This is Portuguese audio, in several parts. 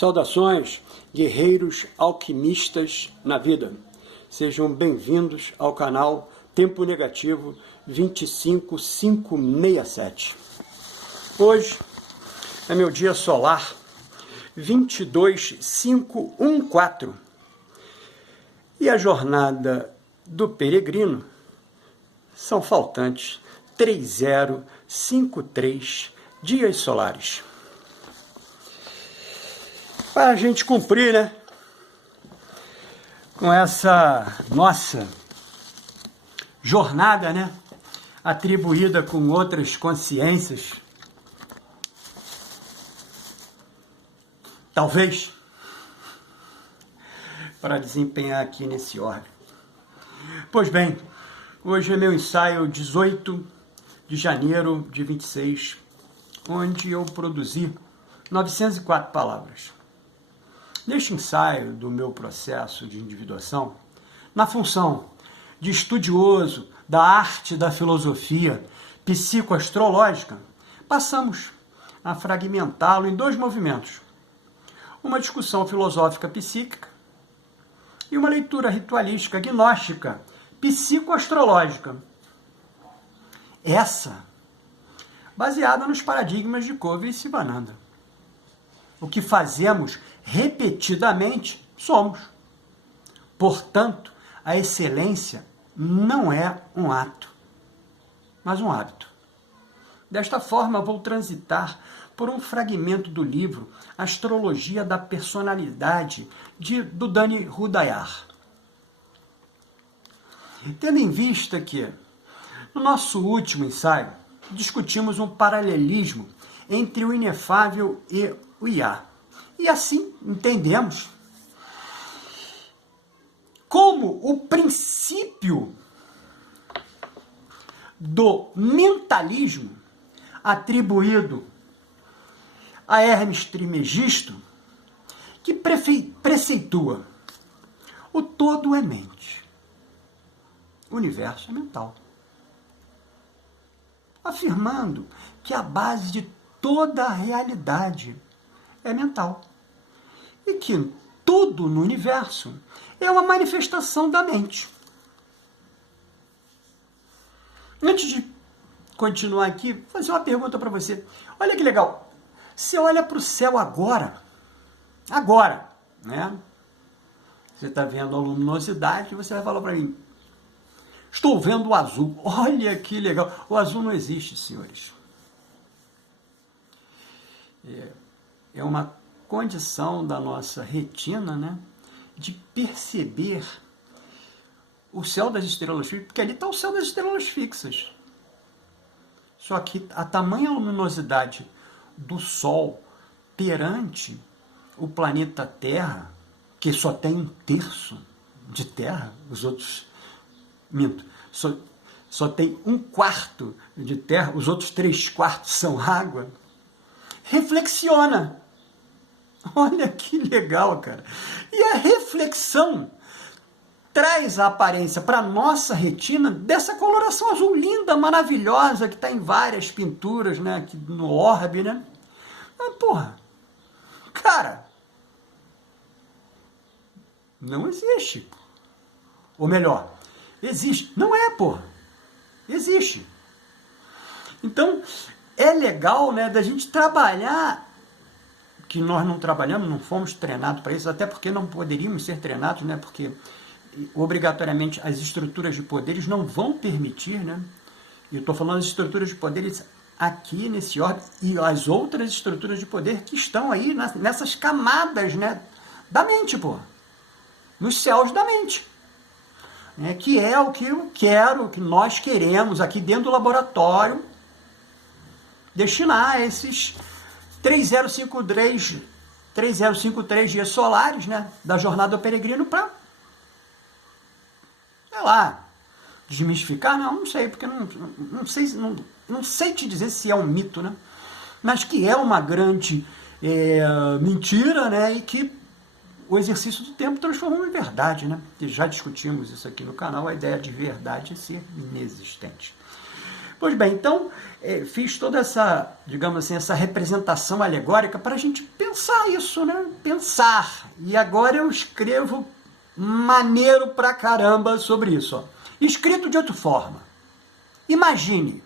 Saudações, guerreiros alquimistas na vida. Sejam bem-vindos ao canal Tempo Negativo 25567. Hoje é meu dia solar 22514 e a jornada do peregrino são faltantes 3053 dias solares. Para a gente cumprir, né, com essa nossa jornada, né, atribuída com outras consciências, talvez, para desempenhar aqui nesse órgão. Pois bem, hoje é meu ensaio 18 de janeiro de 26, onde eu produzi 904 palavras. Neste ensaio do meu processo de individuação, na função de estudioso da arte da filosofia psicoastrológica, passamos a fragmentá-lo em dois movimentos: uma discussão filosófica psíquica e uma leitura ritualística gnóstica psicoastrológica. Essa baseada nos paradigmas de Covey e Sivananda. O que fazemos repetidamente somos. Portanto, a excelência não é um ato, mas um hábito. Desta forma, vou transitar por um fragmento do livro Astrologia da Personalidade, do Dani Rudhyar. Tendo em vista que, no nosso último ensaio, discutimos um paralelismo entre o inefável e o IA. E assim entendemos como o princípio do mentalismo atribuído a Hermes Trismegisto, que preceitua: o todo é mente, o universo é mental, afirmando que a base de toda a realidade é mental e que tudo no universo é uma manifestação da mente. Antes de continuar aqui, vou fazer uma pergunta para você. Olha que legal. Você olha para o céu agora, né? Você está vendo a luminosidade e você vai falar para mim: estou vendo o azul. Olha que legal. O azul não existe, senhores. É uma condição da nossa retina, né, de perceber o céu das estrelas fixas, porque ali está o céu das estrelas fixas. Só que a tamanha luminosidade do Sol perante o planeta Terra, que só tem 1/3 de Terra, os outros, minto, só tem 1/4 de Terra, os outros 3/4 são água, reflexiona. Olha que legal, cara. E a reflexão traz a aparência para a nossa retina dessa coloração azul linda, maravilhosa, que está em várias pinturas, né, aqui no orbe, né? Mas, porra, cara, não existe. Ou melhor, existe. Não é, porra. Existe. Então, é legal, né, da gente trabalhar, que nós não trabalhamos, não fomos treinados para isso, até porque não poderíamos ser treinados, né, porque obrigatoriamente as estruturas de poderes não vão permitir, né, e eu estou falando das estruturas de poderes aqui nesse ordem, e as outras estruturas de poder que estão aí nessas camadas, né, da mente, pô, nos céus da mente. Que é o que eu quero, o que nós queremos aqui dentro do laboratório, destinar esses 3053 dias solares, né, da jornada do peregrino para, sei lá, desmistificar, não sei, porque não sei te dizer se é um mito, né, mas que é uma grande mentira, né, e que o exercício do tempo transformou em verdade, né, e já discutimos isso aqui no canal, a ideia de verdade é ser inexistente. Pois bem, então, fiz toda essa, digamos assim, essa representação alegórica para a gente pensar isso, né? Pensar. E agora eu escrevo maneiro pra caramba sobre isso. Ó. Escrito de outra forma. Imagine.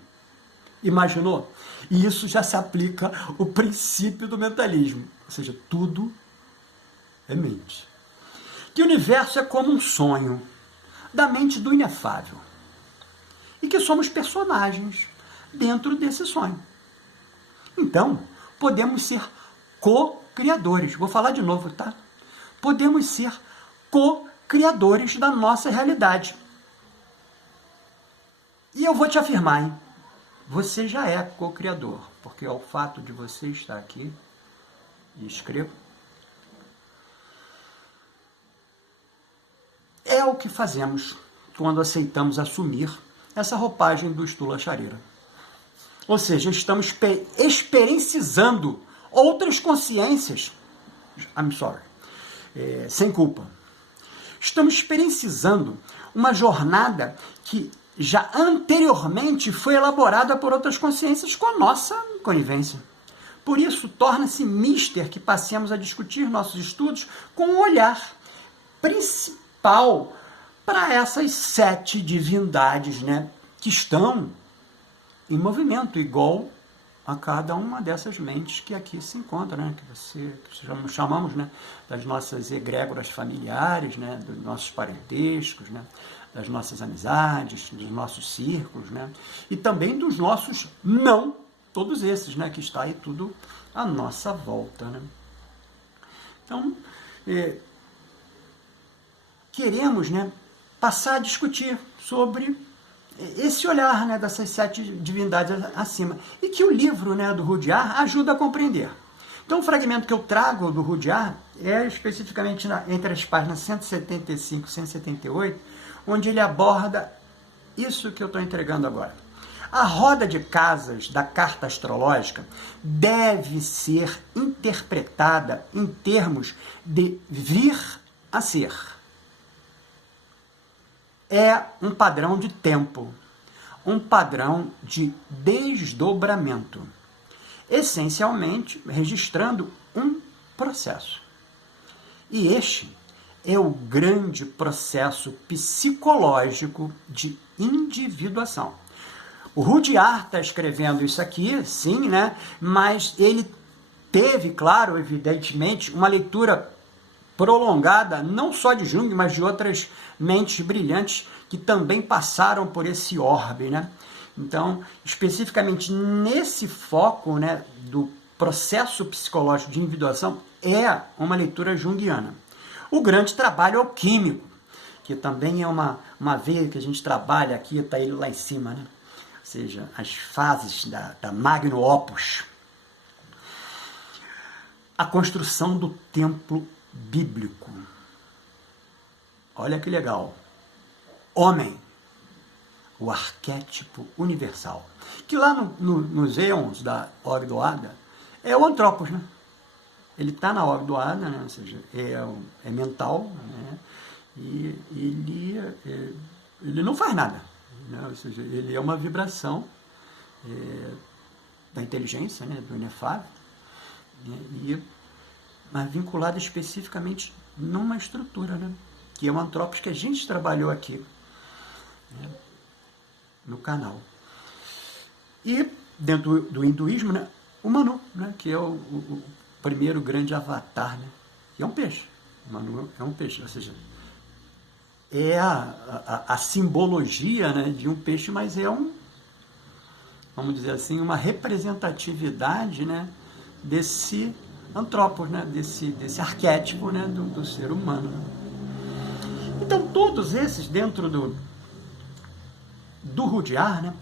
Imaginou? E isso já se aplica o princípio do mentalismo. Ou seja, tudo é mente. Que o universo é como um sonho da mente do inefável. E que somos personagens dentro desse sonho. Então, podemos ser co-criadores. Vou falar de novo, tá? Podemos ser co-criadores da nossa realidade. E eu vou te afirmar, hein? Você já é co-criador, porque ao fato de você estar aqui e escrevo, é o que fazemos quando aceitamos assumir essa roupagem do Estula Chareira. Ou seja, estamos experienciando outras consciências, sem culpa. Estamos experienciando uma jornada que já anteriormente foi elaborada por outras consciências com a nossa conivência. Por isso, torna-se mister que passemos a discutir nossos estudos com um olhar principal para essas 7 divindades, né, que estão em movimento, igual a cada uma dessas mentes que aqui se encontram, né, que chamamos, né, das nossas egrégoras familiares, né, dos nossos parentescos, né, das nossas amizades, dos nossos círculos, né, e também dos nossos não, todos esses, né, que está aí tudo à nossa volta, né. Então, queremos, né, passar a discutir sobre esse olhar, né, dessas 7 divindades acima, e que o livro, né, do Rudyard ajuda a compreender. Então, o fragmento que eu trago do Rudyard é especificamente entre as páginas 175 e 178, onde ele aborda isso que eu estou entregando agora. A roda de casas da carta astrológica deve ser interpretada em termos de vir a ser. É um padrão de tempo, um padrão de desdobramento, essencialmente registrando um processo. E este é o grande processo psicológico de individuação. O Rudyard está escrevendo isso aqui, sim, né? Mas ele teve, claro, evidentemente, uma leitura prolongada, não só de Jung, mas de outras mentes brilhantes que também passaram por esse orbe, né? Então, especificamente nesse foco, né, do processo psicológico de individuação, é uma leitura junguiana. O grande trabalho alquímico, que também é uma veia que a gente trabalha aqui, está ele lá em cima, né? Ou seja, as fases da Magno Opus. A construção do templo bíblico. Olha que legal. Homem, o arquétipo universal. Que lá nos éons da Ogdoada é o Antropos, né? Ele está na Ogdoada, né? Ou seja, é mental, né? E ele não faz nada, né? Ou seja, ele é uma vibração da inteligência, né? Do inefável, né? Mas vinculada especificamente numa estrutura, né? Que é o Antropos que a gente trabalhou aqui, né? No canal. E dentro do hinduísmo, né? O Manu, né? Que é o primeiro grande avatar, né? Que é um peixe. O Manu é um peixe, ou seja, é a simbologia, né, de um peixe, mas é vamos dizer assim, uma representatividade, né, desse Antropos, né, desse arquétipo, né, do ser humano. Então, todos esses, dentro do Rudyard, né,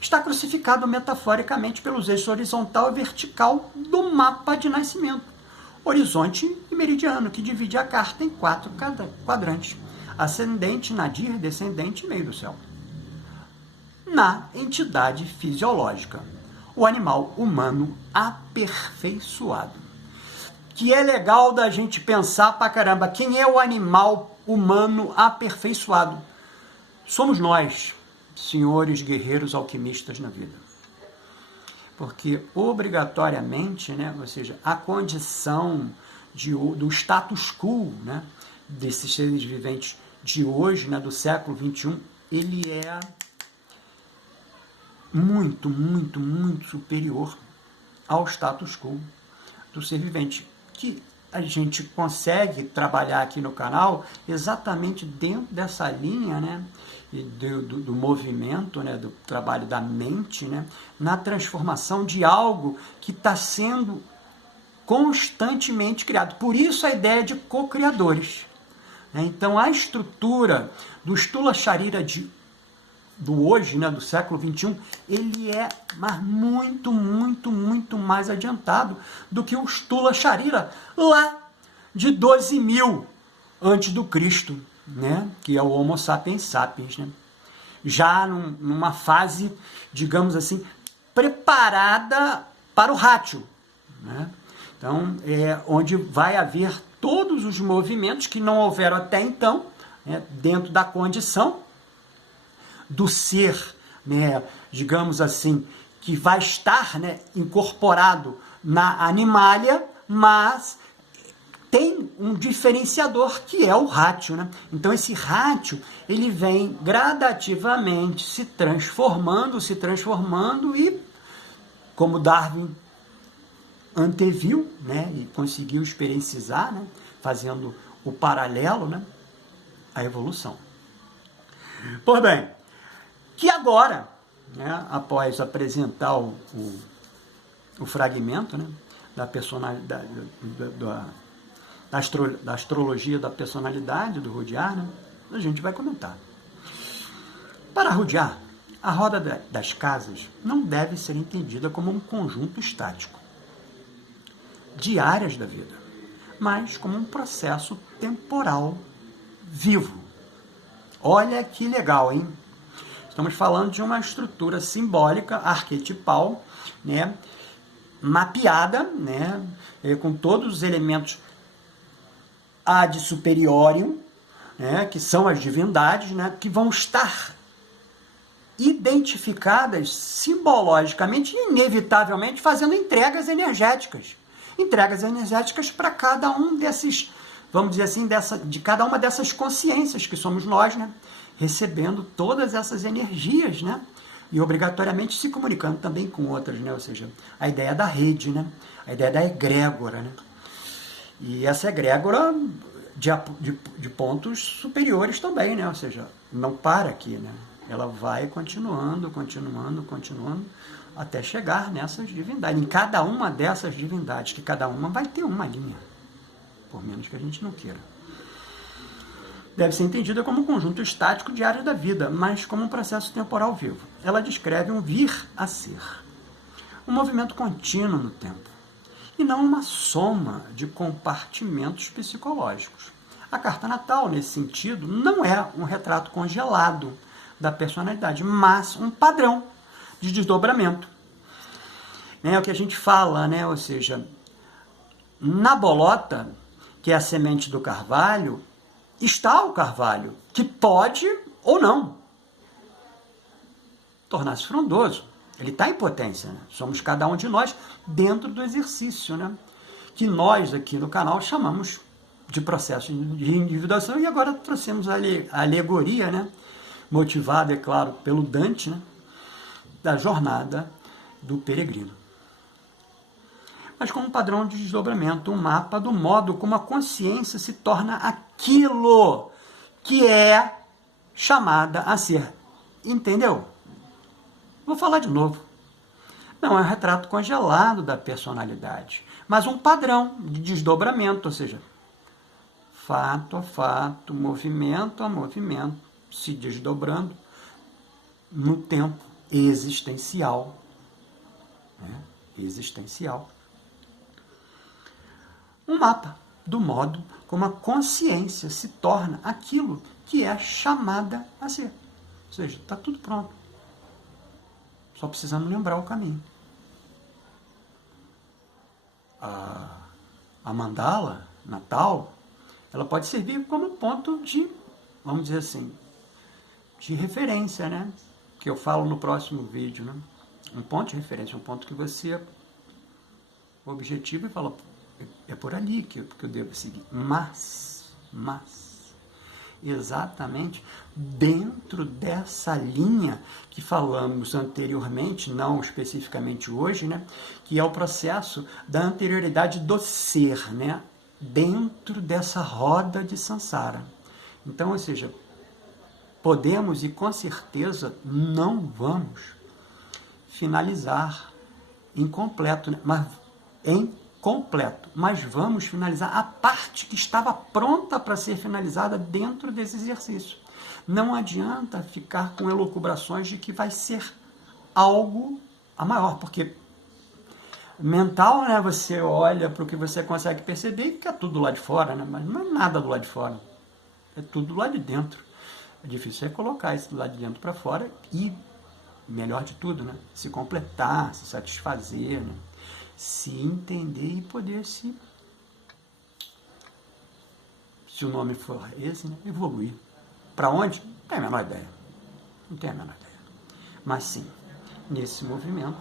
está crucificado metaforicamente pelos eixos horizontal e vertical do mapa de nascimento, horizonte e meridiano, que divide a carta em 4 quadrantes: ascendente, nadir, descendente e meio do céu. Na entidade fisiológica, o animal humano aperfeiçoado. Que é legal da gente pensar pra caramba, quem é o animal humano aperfeiçoado? Somos nós, senhores guerreiros alquimistas na vida. porque obrigatoriamente, né, ou seja, a condição do status quo, né, desses seres viventes de hoje, né, do século XXI, ele é muito, muito, muito superior ao status quo do ser vivente, que a gente consegue trabalhar aqui no canal exatamente dentro dessa linha, né, do movimento, né, do trabalho da mente, né, na transformação de algo que está sendo constantemente criado. Por isso a ideia de co-criadores. Então a estrutura do Stula Charira do hoje, né, do século XXI, ele é muito, muito, muito mais adiantado do que o Stula Charira lá de 12.000 antes do Cristo, né, que é o Homo sapiens sapiens, né, já numa fase, digamos assim, preparada para o rátio, né. Então, onde vai haver todos os movimentos que não houveram até então, né, dentro da condição do ser, né, digamos assim, que vai estar, né, incorporado na animalia, mas tem um diferenciador que é o rátio, né? Então esse rátio, ele vem gradativamente se transformando e, como Darwin anteviu, né, e conseguiu experienciar, né, fazendo o paralelo, né, a evolução. Pois bem, que agora, né, após apresentar o fragmento, né, da personalidade, da astrologia da personalidade do Rudyard, né, a gente vai comentar. Para Rudyard, a roda das casas não deve ser entendida como um conjunto estático de áreas da vida, mas como um processo temporal vivo. Olha que legal, hein? Estamos falando de uma estrutura simbólica, arquetipal, né, mapeada, né, com todos os elementos ad superiorium, né, que são as divindades, né, que vão estar identificadas simbologicamente e inevitavelmente fazendo entregas energéticas para cada um desses, vamos dizer assim, de cada uma dessas consciências que somos nós, né, recebendo todas essas energias, né, e obrigatoriamente se comunicando também com outras, né, ou seja, a ideia da rede, né, a ideia da egrégora, né, e essa egrégora de pontos superiores também, né, ou seja, não para aqui, né, ela vai continuando, até chegar nessas divindades. Em cada uma dessas divindades, que cada uma vai ter uma linha, por menos que a gente não queira. Deve ser entendida como um conjunto estático de áreas da vida, mas como um processo temporal vivo. Ela descreve um vir a ser, um movimento contínuo no tempo, e não uma soma de compartimentos psicológicos. A carta natal, nesse sentido, não é um retrato congelado da personalidade, mas um padrão de desdobramento. É o que a gente fala, né? Ou seja, na bolota, que é a semente do carvalho, está o carvalho, que pode ou não tornar-se frondoso. Ele está em potência, né? Somos cada um de nós dentro do exercício, né, que nós aqui no canal chamamos de processo de individuação, e agora trouxemos a alegoria, né, motivada, é claro, pelo Dante, né, da jornada do peregrino. Mas como um padrão de desdobramento, um mapa do modo como a consciência se torna aquilo que é chamada a ser. Entendeu? Vou falar de novo. Não é um retrato congelado da personalidade, mas um padrão de desdobramento, ou seja, fato a fato, movimento a movimento, se desdobrando no tempo existencial. Né? Existencial. Um mapa do modo como a consciência se torna aquilo que é chamada a ser. Ou seja, está tudo pronto. Só precisamos lembrar o caminho. A mandala natal, ela pode servir como ponto de, vamos dizer assim, de referência, né? Que eu falo no próximo vídeo, né? Um ponto de referência, um ponto que você objetiva e fala, é por ali que eu devo seguir. Mas, exatamente dentro dessa linha que falamos anteriormente, não especificamente hoje, né, que é o processo da anterioridade do ser, né, dentro dessa roda de samsara. Então, ou seja, podemos e com certeza não vamos finalizar incompleto, né, mas vamos finalizar a parte que estava pronta para ser finalizada dentro desse exercício. Não adianta ficar com elucubrações de que vai ser algo a maior, porque mental, né, você olha para o que você consegue perceber e fica tudo lá de fora, né, mas não é nada do lado de fora, é tudo lá de dentro. É difícil colocar isso do lado de dentro para fora e, melhor de tudo, né, se completar, se satisfazer, né, se entender e poder se o nome for esse, né, evoluir. Para onde? Não tenho a menor ideia. Não tenho a menor ideia. Mas sim, nesse movimento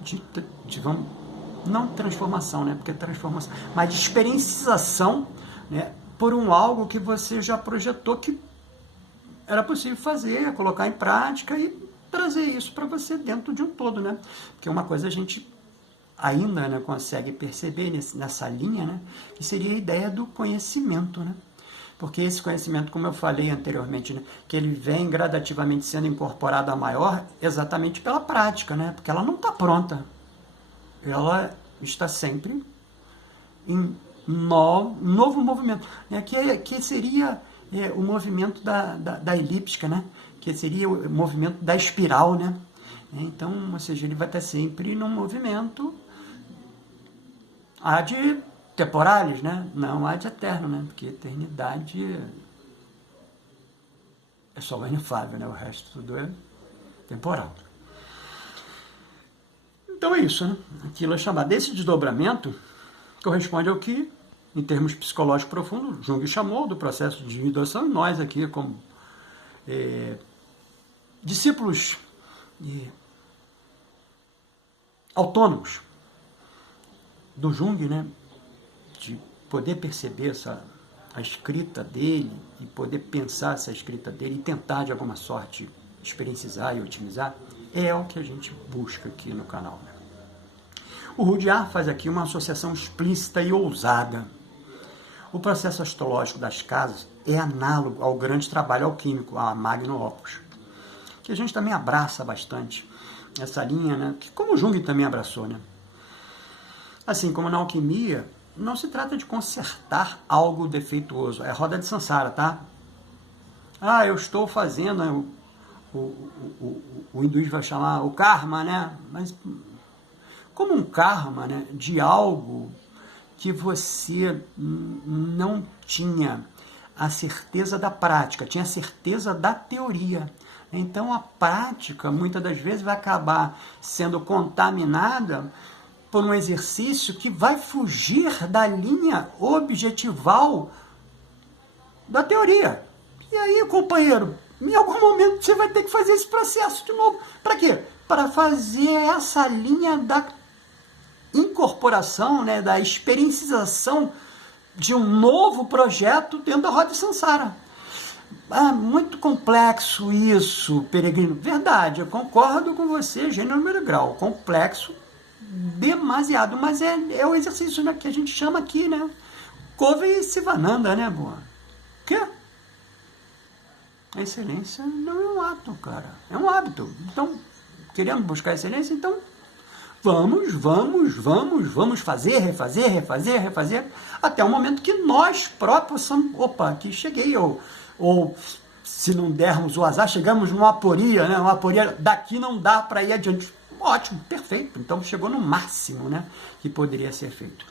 de vamos, não transformação, né, porque transformação, mas de experienciação, né, por algo que você já projetou que era possível fazer, colocar em prática e trazer isso para você dentro de um todo, né? Porque uma coisa a gente ainda, né, consegue perceber nessa linha, né, que seria a ideia do conhecimento, né? Porque esse conhecimento, como eu falei anteriormente, né, que ele vem gradativamente sendo incorporado a maior exatamente pela prática, né? Porque ela não está pronta. Ela está sempre em novo movimento, né? Que seria o movimento da elíptica, né? Que seria o movimento da espiral, né? Então, ou seja, ele vai estar sempre num movimento ad temporalis, né? Não ad eterno, né? Porque eternidade é só o inefável, né? O resto tudo é temporal. Então é isso, né? Aquilo é chamado. Desse desdobramento corresponde ao que, em termos psicológicos profundos, Jung chamou do processo de individuação, e nós aqui, como discípulos autônomos do Jung, né, de poder perceber a escrita dele e poder pensar essa escrita dele e tentar, de alguma sorte, experienciar e otimizar, é o que a gente busca aqui no canal, né? O Rudyard faz aqui uma associação explícita e ousada. O processo astrológico das casas é análogo ao grande trabalho alquímico, a Magnum Opus, que a gente também abraça bastante essa linha, né? Que como Jung também abraçou, né? Assim como na alquimia, não se trata de consertar algo defeituoso, é roda de samsara, tá? Ah, eu estou fazendo, né? O hinduísmo vai chamar o karma, né? Mas como um karma, né, de algo que você não tinha a certeza da prática, tinha a certeza da teoria. Então a prática, muitas das vezes, vai acabar sendo contaminada por um exercício que vai fugir da linha objetival da teoria. E aí, companheiro, em algum momento você vai ter que fazer esse processo de novo. Para quê? Para fazer essa linha da incorporação, né, da experienciação de um novo projeto dentro da roda de samsara. Ah, muito complexo isso, peregrino. Verdade, eu concordo com você, gênero, número, grau. Complexo demasiado, mas é o exercício, né, que a gente chama aqui, né? Couve Sivananda, né, boa? O quê? A excelência não é um ato, cara. É um hábito. Então, queremos buscar excelência, então vamos fazer, refazer, até o momento que nós próprios somos, opa, aqui cheguei, ou se não dermos o azar, chegamos numa aporia, né? Uma aporia, daqui não dá para ir adiante. Ótimo, perfeito, então chegou no máximo, né, que poderia ser feito.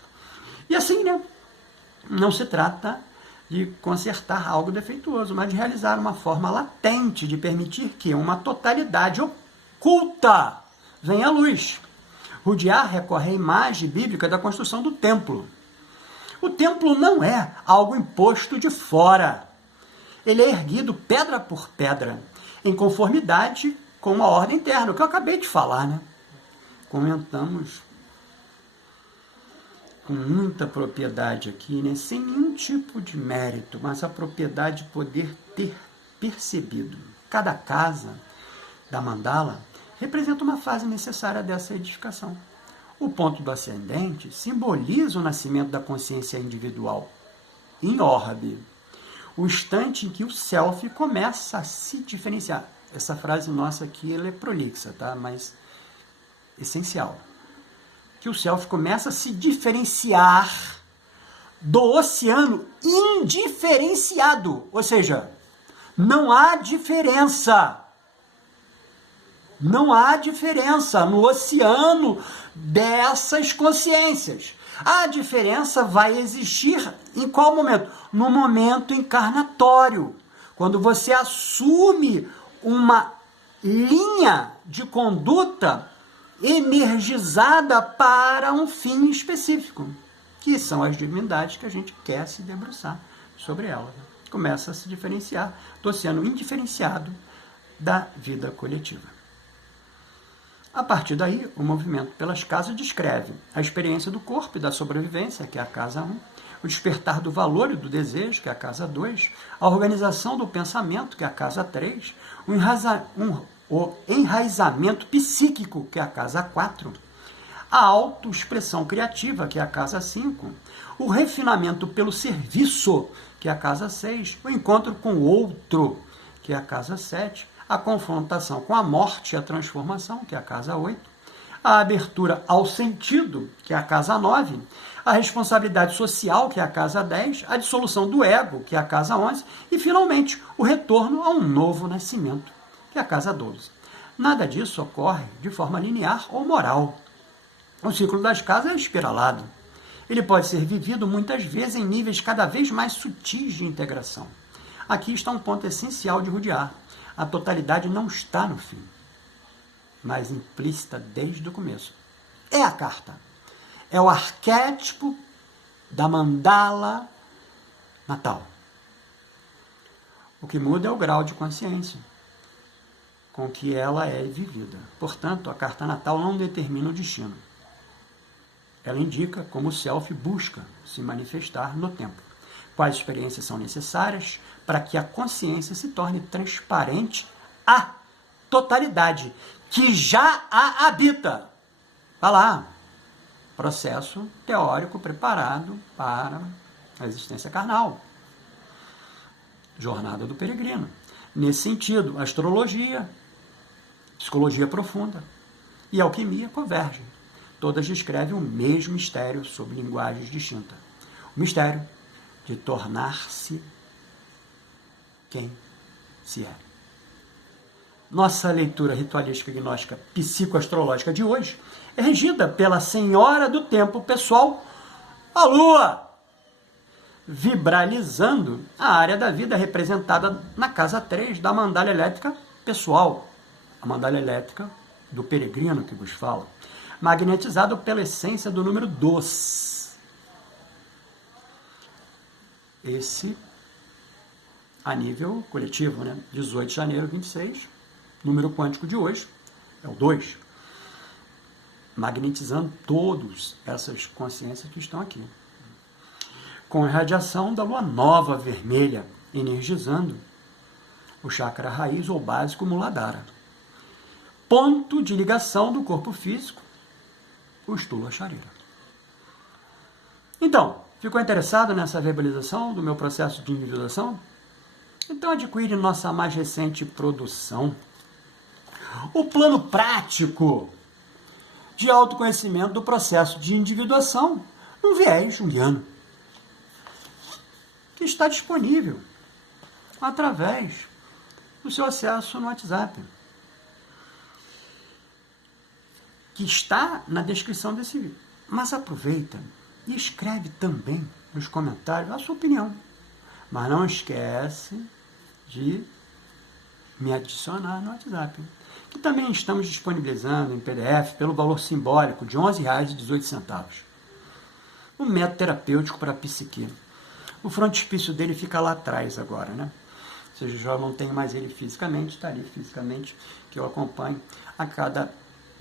E assim, né, não se trata de consertar algo defeituoso, mas de realizar uma forma latente, de permitir que uma totalidade oculta venha à luz. Rudyard recorre à imagem bíblica da construção do templo. O templo não é algo imposto de fora. Ele é erguido pedra por pedra, em conformidade com uma ordem interna, o que eu acabei de falar, né? comentamos com muita propriedade aqui, né? Sem nenhum tipo de mérito, mas a propriedade de poder ter percebido. Cada casa da mandala representa uma fase necessária dessa edificação. O ponto do ascendente simboliza o nascimento da consciência individual, em orbe, o instante em que o self começa a se diferenciar. Essa frase nossa aqui ela é prolixa, tá? Mas essencial. Que o self começa a se diferenciar do oceano indiferenciado. Ou seja, não há diferença. Não há diferença no oceano dessas consciências. A diferença vai existir em qual momento? No momento encarnatório. Quando você assume uma linha de conduta energizada para um fim específico, que são as divindades que a gente quer se debruçar sobre elas. Começa a se diferenciar do oceano indiferenciado da vida coletiva. A partir daí, o movimento pelas casas descreve a experiência do corpo e da sobrevivência, que é a casa 1, o despertar do valor e do desejo, que é a casa 2, a organização do pensamento, que é a casa 3, o enraizamento psíquico, que é a casa 4, a autoexpressão criativa, que é a casa 5, o refinamento pelo serviço, que é a casa 6, o encontro com o outro, que é a casa 7, a confrontação com a morte e a transformação, que é a casa 8, a abertura ao sentido, que é a casa 9, a responsabilidade social, que é a casa 10, a dissolução do ego, que é a casa 11, e, finalmente, o retorno a um novo nascimento, que é a casa 12. Nada disso ocorre de forma linear ou moral. O ciclo das casas é espiralado. Ele pode ser vivido muitas vezes em níveis cada vez mais sutis de integração. Aqui está um ponto essencial de rodear. A totalidade não está no fim, mas implícita desde o começo. É a carta. É o arquétipo da mandala natal. O que muda é o grau de consciência com que ela é vivida. Portanto, a carta natal não determina o destino. Ela indica como o self busca se manifestar no tempo. Quais experiências são necessárias para que a consciência se torne transparente à totalidade, que já a habita. Vai lá, processo teórico preparado para a existência carnal. Jornada do peregrino. Nesse sentido, astrologia, psicologia profunda e alquimia convergem. Todas descrevem o mesmo mistério sob linguagens distintas. O mistério de tornar-se quem se é. Nossa leitura ritualística gnóstica psicoastrológica de hoje é regida pela Senhora do Tempo Pessoal, a Lua, vibralizando a área da vida representada na casa 3 da mandala elétrica pessoal, a mandala elétrica do peregrino que vos fala, magnetizado pela essência do número 2. Esse a nível coletivo, né? 18 de janeiro, 26, número quântico de hoje, é o 2, magnetizando todas essas consciências que estão aqui. Com a irradiação da lua nova vermelha, energizando o chakra raiz ou básico Muladhara. Ponto de ligação do corpo físico, o Stula Charira. Então, ficou interessado nessa verbalização do meu processo de individuação? Então adquire nossa mais recente produção, o plano prático de autoconhecimento do processo de individuação no viés junguiano, que está disponível através do seu acesso no WhatsApp, que está na descrição desse vídeo. Mas aproveita e escreve também nos comentários a sua opinião. Mas não esquece de me adicionar no WhatsApp, que também estamos disponibilizando em PDF pelo valor simbólico de R$ 11,18. Um método terapêutico para a psique. O frontispício dele fica lá atrás agora, né? Ou seja, já não tenho mais ele fisicamente, está ali fisicamente, que eu acompanho a cada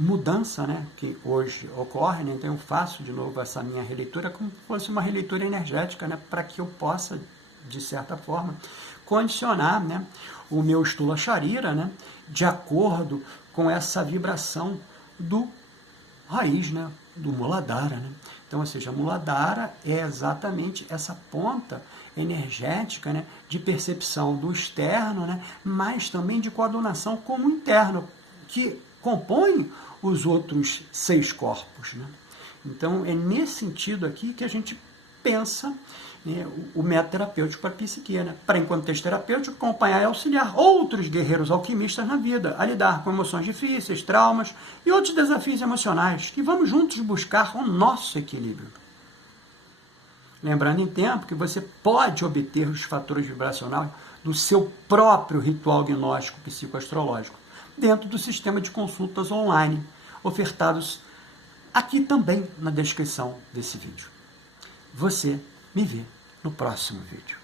mudança, né, que hoje ocorre, né, então eu faço de novo essa minha releitura como se fosse uma releitura energética, né, para que eu possa, de certa forma, condicionar, né, o meu Stula Charira, né, de acordo com essa vibração do raiz, né, do Muladhara, né. Então, ou seja, Muladhara é exatamente essa ponta energética, né, de percepção do externo, né, mas também de coadunação com o interno, que compõe os outros 6 corpos, né. Então, é nesse sentido aqui que a gente pensa, né, o método terapêutico para a psique, né, para, enquanto texto terapêutico, acompanhar e auxiliar outros guerreiros alquimistas na vida, a lidar com emoções difíceis, traumas e outros desafios emocionais, que vamos juntos buscar o nosso equilíbrio. Lembrando em tempo que você pode obter os fatores vibracionais do seu próprio ritual gnóstico psicoastrológico, dentro do sistema de consultas online, ofertados aqui também na descrição desse vídeo. Você me vê no próximo vídeo.